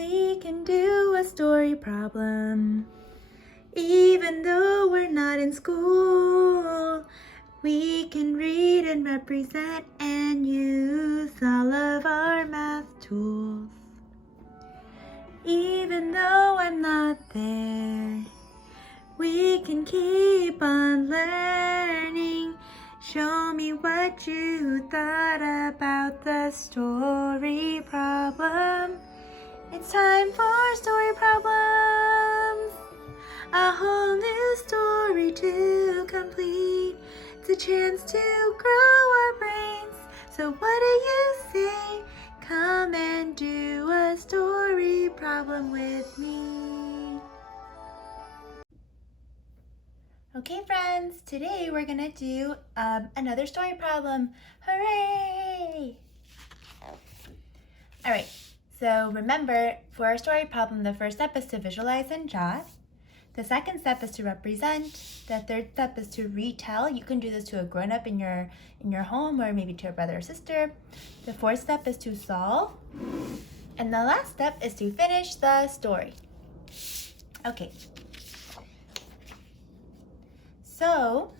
we can do a story problem. Even though we're not in school, we can read and represent and use all of our math tools. Even though I'm not there, we can keep on learning. Show me what you thought about the story problem. It's time for story problems. A whole new story to complete. It's a chance to grow our brains. So what do you say? Come and do a story problem with me. Okay, friends, today we're gonna do another story problem. Hooray! All right, so remember, for our story problem, the first step is to visualize and jot. The second step is to represent. The third step is to retell. You can do this to a grown-up in your home or maybe to a brother or sister. The fourth step is to solve. And the last step is to finish the story. Okay. So,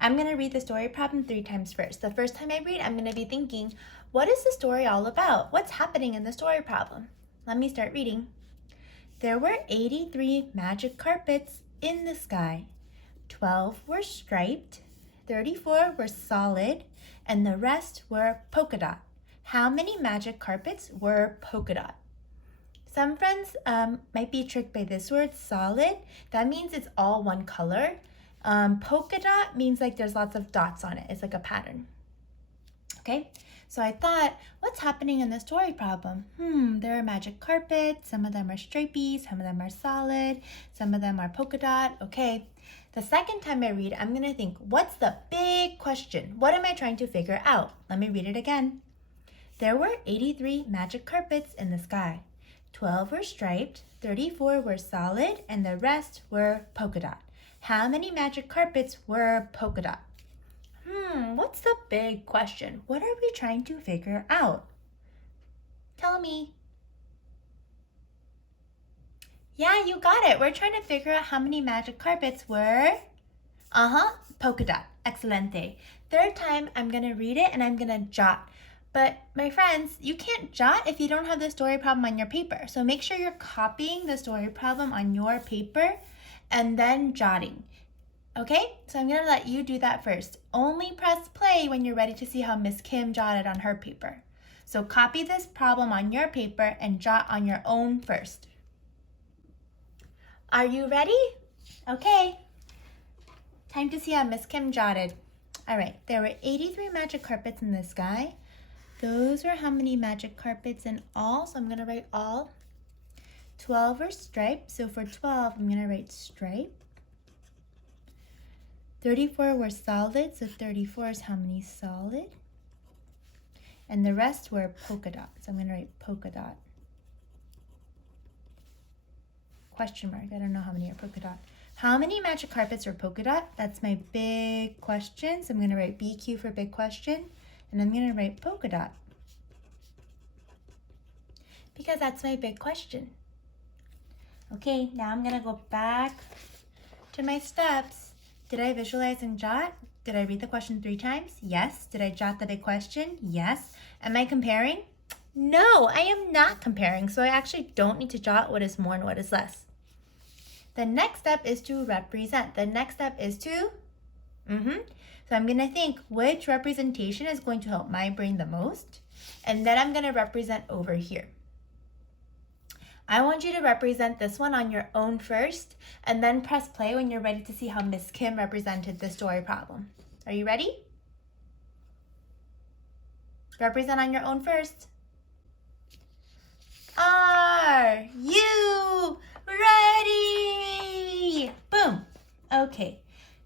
I'm going to read the story problem 3 times first. The first time I read, I'm going to be thinking, what is the story all about? What's happening in the story problem? Let me start reading. There were 83 magic carpets in the sky. 12 were striped, 34 were solid, and the rest were polka dot. How many magic carpets were polka dot? Some friends might be tricked by this word, solid. That means it's all one color. Polka dot means like there's lots of dots on it. It's like a pattern. Okay? So I thought, what's happening in the story problem? There are magic carpets. Some of them are stripy, some of them are solid, some of them are polka dot. Okay. The second time I read, I'm going to think, what's the big question? What am I trying to figure out? Let me read it again. There were 83 magic carpets in the sky. 12 were striped, 34 were solid, and the rest were polka dot. How many magic carpets were polka dot? What's the big question? What are we trying to figure out? Tell me. Yeah, you got it. We're trying to figure out how many magic carpets were, polka dot. Excelente. Third time, I'm going to read it and I'm going to jot. But my friends, you can't jot if you don't have the story problem on your paper. So make sure you're copying the story problem on your paper and then jotting. Okay, so I'm going to let you do that first. Only press play when you're ready to see how Miss Kim jotted on her paper. So copy this problem on your paper and jot on your own first. Are you ready? Okay. Time to see how Miss Kim jotted. All right, there were 83 magic carpets in the sky. Those were how many magic carpets in all, so I'm going to write all. 12 were striped, so for 12, I'm going to write stripe. 34 were solid, so 34 is how many solid. And the rest were polka dot, so I'm going to write polka dot. Question mark, I don't know how many are polka dot. How many magic carpets are polka dot? That's my big question, so I'm going to write BQ for big question. And I'm going to write polka dot. Because that's my big question. Okay, now I'm going to go back to my steps. Did I visualize and jot? Did I read the question 3 times? Yes. Did I jot the big question? Yes. Am I comparing? No, I am not comparing, so I actually don't need to jot what is more and what is less. The next step is to represent. The next step is to, So I'm going to think which representation is going to help my brain the most, and then I'm going to represent over here. I want you to represent this one on your own first, and then press play when you're ready to see how Miss Kim represented the story problem. Are you ready? Represent on your own first. Are you ready? Boom. Okay.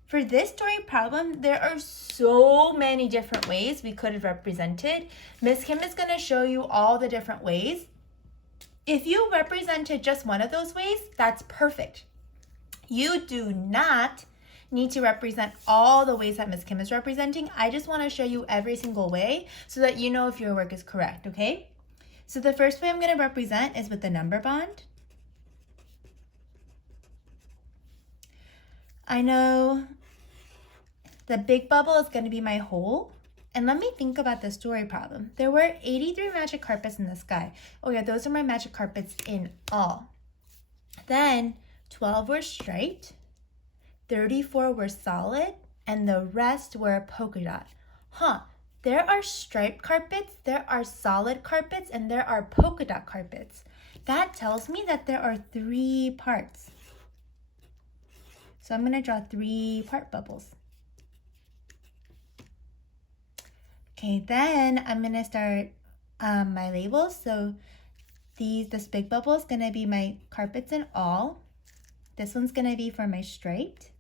For this story problem, there are so many different ways we could have represented. Miss Kim is going to show you all the different ways. If you represented just one of those ways, that's perfect. You do not need to represent all the ways that Miss Kim is representing. I just want to show you every single way so that you know if your work is correct, okay? So the first way I'm going to represent is with the number bond. I know the big bubble is going to be my hole. And let me think about the story problem. There were 83 magic carpets in the sky. Oh yeah, those are my magic carpets in all. Then 12 were striped, 34 were solid, and the rest were a polka dot. There are striped carpets, there are solid carpets, and there are polka dot carpets. That tells me that there are 3 parts. So I'm going to draw 3 part bubbles. Okay, then I'm going to start my labels. So this big bubble is going to be my carpets in all. This one's going to be for my striped.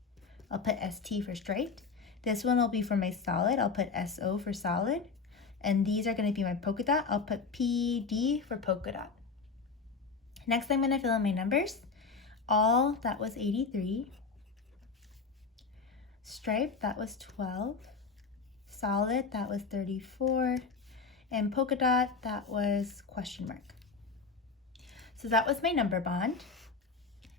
I'll put ST for striped. This one will be for my solid. I'll put SO for solid. And these are going to be my polka dot. I'll put PD for polka dot. Next, I'm going to fill in my numbers. All, that was 83. Striped, that was 12. Solid, that was 34. And polka dot, that was question mark. So that was my number bond.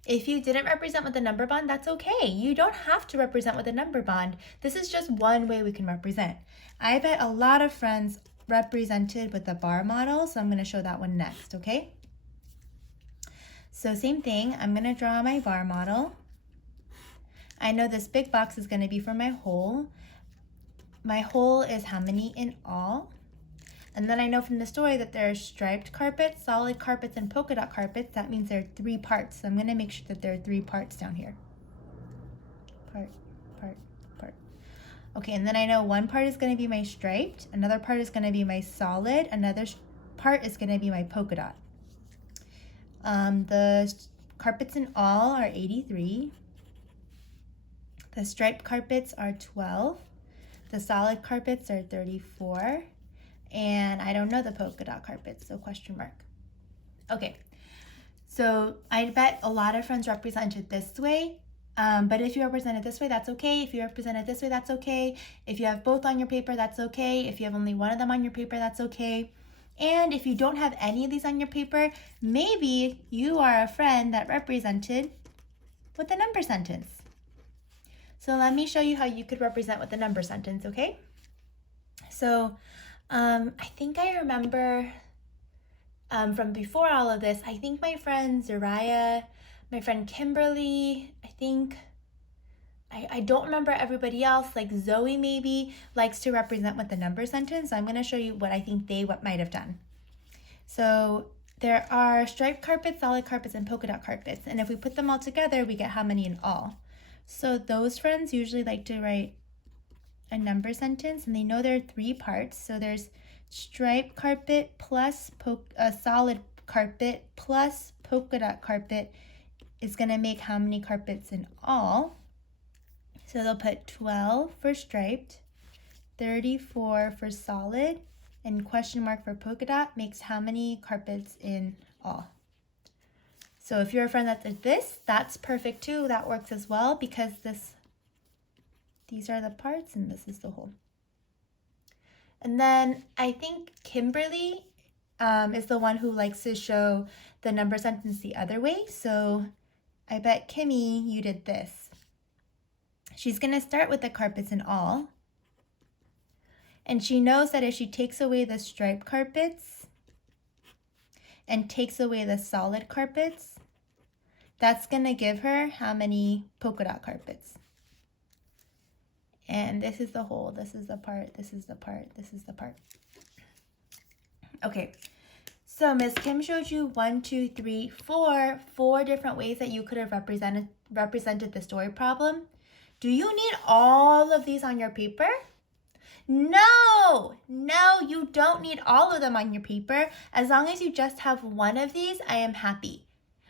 If you didn't represent with a number bond, that's okay. You don't have to represent with a number bond. This is just one way we can represent. I bet a lot of friends represented with the bar model, so I'm going to show that one next, okay? So same thing, I'm going to draw my bar model. I know this big box is going to be for my hole. My hole is how many in all? And then I know from the story that there are striped carpets, solid carpets, and polka dot carpets. That means there are 3 parts. So I'm going to make sure that there are 3 parts down here. Part. Okay, and then I know one part is going to be my striped, another part is going to be my solid, another part is going to be my polka dot. The carpets in all are 83. The striped carpets are 12. The solid carpets are 34. And I don't know the polka dot carpets, so question mark. Okay, so I bet a lot of friends represented this way, but if you represent it this way, that's okay. If you represent it this way, that's okay. If you have both on your paper, that's okay. If you have only one of them on your paper, that's okay. And if you don't have any of these on your paper, maybe you are a friend that represented with the number sentence. So let me show you how you could represent with the number sentence, okay? So I think I remember from before all of this, I think my friend Zariah, my friend Kimberly, I don't remember everybody else, like Zoe maybe, likes to represent with the number sentence. So I'm going to show you what I think they might have done. So there are striped carpets, solid carpets, and polka dot carpets. And if we put them all together, we get how many in all. So those friends usually like to write a number sentence, and they know there are 3 parts. So there's striped carpet plus solid carpet plus polka dot carpet is going to make how many carpets in all. So they'll put 12 for striped, 34 for solid, and question mark for polka dot makes how many carpets in all. So if you're a friend that did this, that's perfect too. That works as well because these are the parts and this is the whole. And then I think Kimberly is the one who likes to show the number sentence the other way. So I bet Kimmy, you did this. She's going to start with the carpets in all. And she knows that if she takes away the striped carpets and takes away the solid carpets, that's going to give her how many polka dot carpets. And this is the whole, this is the part, this is the part, this is the part. Okay, so Miss Kim showed you 4 different ways that you could have represented the story problem. Do you need all of these on your paper? No, you don't need all of them on your paper. As long as you just have one of these, I am happy.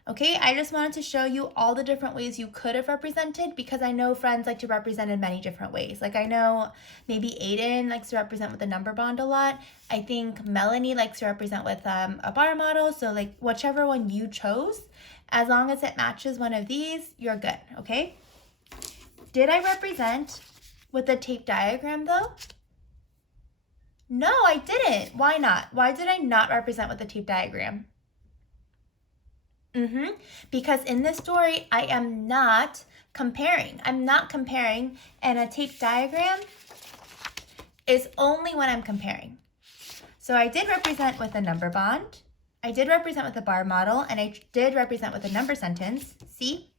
Okay, I just wanted to show you all the different ways you could have represented because I know friends like to represent in many different ways. Like I know maybe Aiden likes to represent with a number bond a lot. I think Melanie likes to represent with a bar model. So like whichever one you chose, as long as it matches one of these, you're good, okay? Did I represent with a tape diagram though? No, I didn't. Why not? Why did I not represent with a tape diagram? Because in this story, I am not comparing. I'm not comparing, and a tape diagram is only when I'm comparing. So I did represent with a number bond, I did represent with a bar model, and I did represent with a number sentence, see?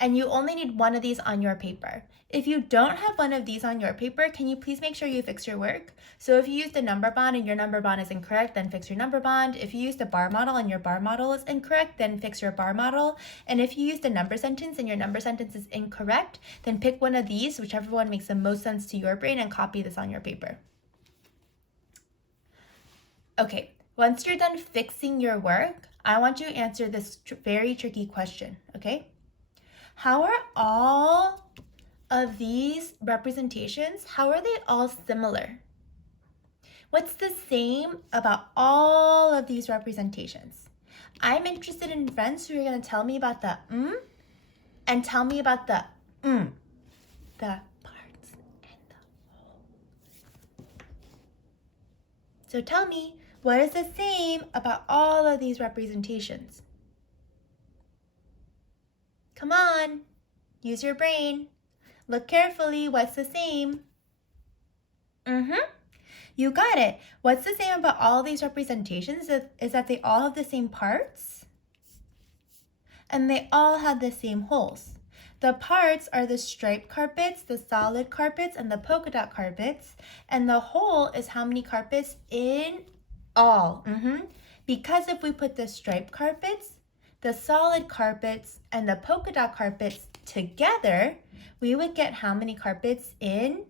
And you only need one of these on your paper. If you don't have one of these on your paper, can you please make sure you fix your work? So if you used a number bond and your number bond is incorrect, then fix your number bond. If you used a bar model and your bar model is incorrect, then fix your bar model. And if you used a number sentence and your number sentence is incorrect, then pick one of these, whichever one makes the most sense to your brain, and copy this on your paper. Okay, once you're done fixing your work, I want you to answer this very tricky question, okay? How are all of these representations, how are they all similar? What's the same about all of these representations? I'm interested in friends who are going to tell me about the and tell me about the parts and the whole. So tell me, what is the same about all of these representations? Come on, use your brain. Look carefully, what's the same? You got it. What's the same about all these representations is that they all have the same parts and they all have the same holes. The parts are the striped carpets, the solid carpets, and the polka dot carpets, and the hole is how many carpets in all. Because if we put the striped carpets, the solid carpets, and the polka dot carpets together, we would get how many carpets in?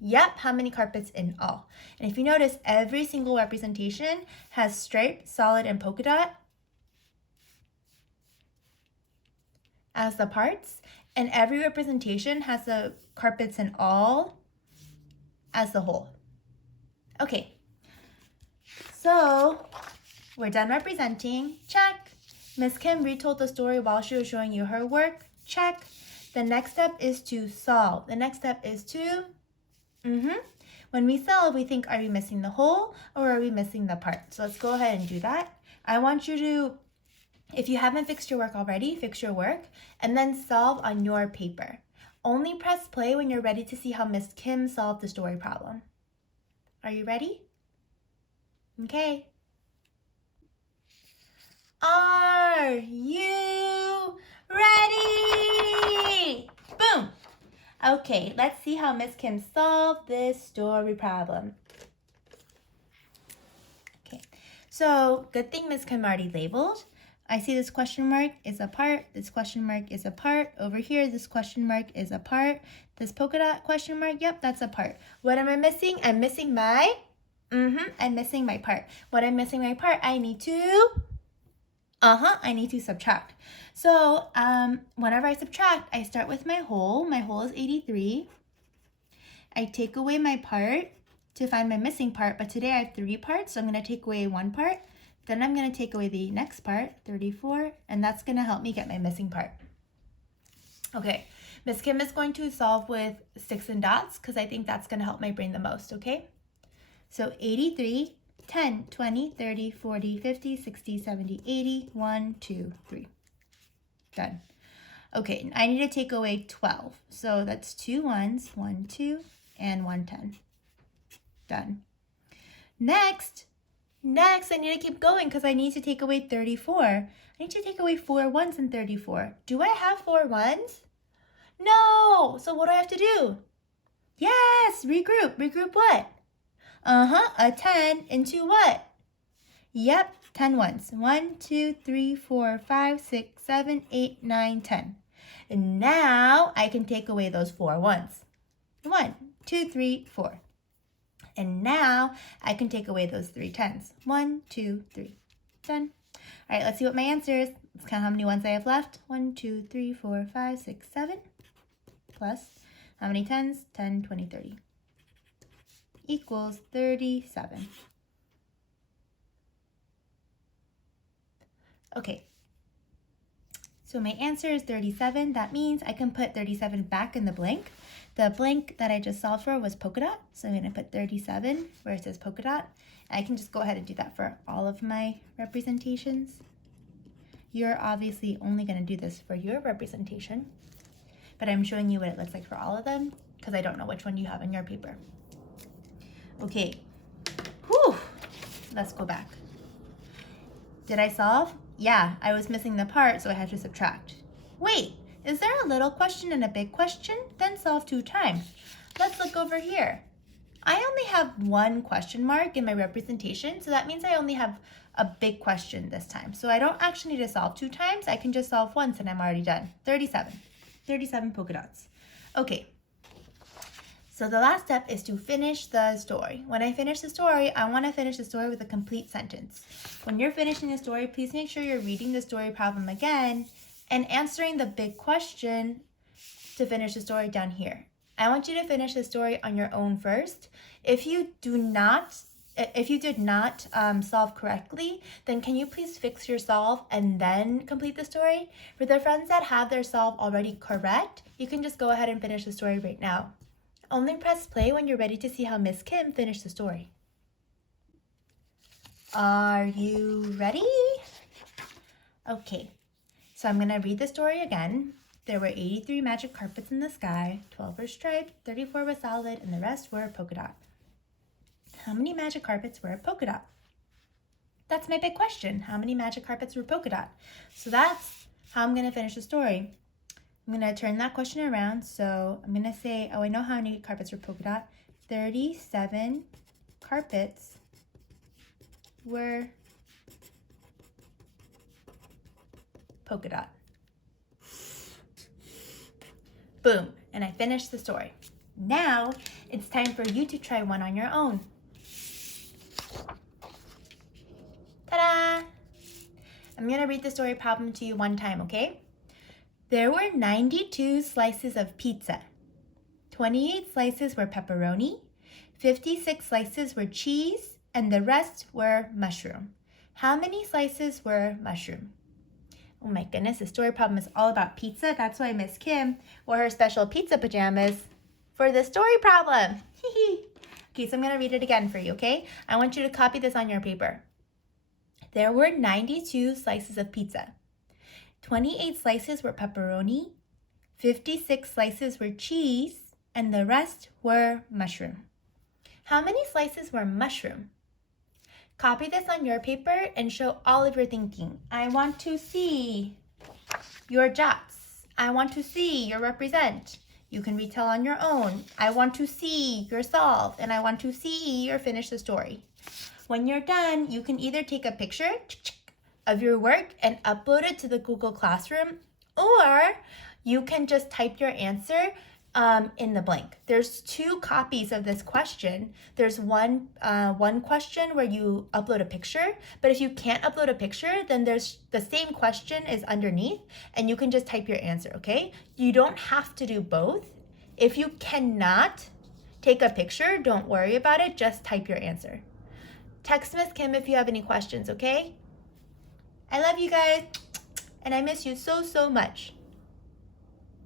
Yep, how many carpets in all? And if you notice, every single representation has stripe, solid, and polka dot as the parts, and every representation has the carpets in all as the whole. Okay, so we're done representing. Check. Miss Kim retold the story while she was showing you her work. Check. The next step is to solve. The next step is to, when we solve, we think, are we missing the whole or are we missing the part? So let's go ahead and do that. I want you to, if you haven't fixed your work already, fix your work and then solve on your paper. Only press play when you're ready to see how Miss Kim solved the story problem. Are you ready? Okay. Are you ready? Boom. Okay, let's see how Miss Kim solved this story problem. Okay, so good thing Miss Kim already labeled. I see this question mark is a part, this question mark is a part. Over here, this question mark is a part. This polka dot question mark, yep, that's a part. What am I missing? I'm missing my, I'm missing my part. What I'm missing my part, I need to, I need to subtract. So whenever I subtract, I start with my whole. My whole is 83. I take away my part to find my missing part, but today I have 3 parts, so I'm going to take away 1 part. Then I'm going to take away the next part, 34, and that's going to help me get my missing part. Okay, Miss Kim is going to solve with sticks and dots because I think that's going to help my brain the most, okay? So 83, 10, 20, 30, 40, 50, 60, 70, 80, 1, 2, 3. Done. Okay, I need to take away 12. So that's 2 ones, 1, 2, and 1 10. Done. Next, I need to keep going because I need to take away 34. I need to take away 4 ones in 34. Do I have 4 ones? No! So what do I have to do? Yes, regroup. Regroup what? A 10 into what? Yep, 10 ones. 1, 2, 3, 4, 5, 6, 7, 8, 9, 10. And now I can take away those 4 ones. 1, 2, 3, 4. And now I can take away those 3 10s. 1, 2, 3. Done. All right, let's see what my answer is. Let's count how many ones I have left. 1, 2, 3, 4, 5, 6, 7. Plus, how many 10s? 10, 20, 30. Equals 37. Okay. So my answer is 37. That means I can put 37 back in the blank. The blank that I just solved for was polka dot. So I'm going to put 37 where it says polka dot. I can just go ahead and do that for all of my representations. You're obviously only going to do this for your representation, but I'm showing you what it looks like for all of them because I don't know which one you have in your paper. Okay, whew, let's go back. Did I solve? Yeah, I was missing the part, so I had to subtract. Wait, is there a little question and a big question? Then solve 2 times. Let's look over here. I only have 1 question mark in my representation, so that means I only have a big question this time. So I don't actually need to solve 2 times. I can just solve once and I'm already done. 37. 37 polka dots. Okay. So the last step is to finish the story. When I finish the story, I want to finish the story with a complete sentence. When you're finishing the story, please make sure you're reading the story problem again and answering the big question to finish the story down here. I want you to finish the story on your own first. If you did not solve correctly, then can you please fix your solve and then complete the story? For the friends that have their solve already correct, you can just go ahead and finish the story right now. Only press play when you're ready to see how Miss Kim finished the story. Are you ready? Okay, so I'm gonna read the story again. There were 83 magic carpets in the sky, 12 were striped, 34 were solid, and the rest were polka dot. How many magic carpets were polka dot? That's my big question. How many magic carpets were polka dot? So that's how I'm gonna finish the story. I'm gonna turn that question around. So I'm gonna say, oh, I know how many carpets were polka dot. 37 carpets were polka dot. Boom, and I finished the story. Now it's time for you to try one on your own. Ta-da! I'm gonna read the story problem to you one time, okay? There were 92 slices of pizza. 28 slices were pepperoni, 56 slices were cheese, and the rest were mushroom. How many slices were mushroom? Oh my goodness, the story problem is all about pizza. That's why Miss Kim wore her special pizza pajamas for the story problem. Okay, so I'm gonna read it again for you, okay? I want you to copy this on your paper. There were 92 slices of pizza. 28 slices were pepperoni, 56 slices were cheese, and the rest were mushroom. How many slices were mushroom? Copy this on your paper and show all of your thinking. I want to see your jots. I want to see your represent. You can retell on your own. I want to see your solve, and I want to see your finish the story. When you're done, you can either take a picture of your work and upload it to the Google Classroom, or you can just type your answer in the blank. There's 2 copies of this question. There's one question where you upload a picture, but if you can't upload a picture, then there's the same question is underneath and you can just type your answer, okay? You don't have to do both. If you cannot take a picture, don't worry about it, just type your answer. Text Miss Kim if you have any questions, okay? I love you guys, and I miss you so, so much.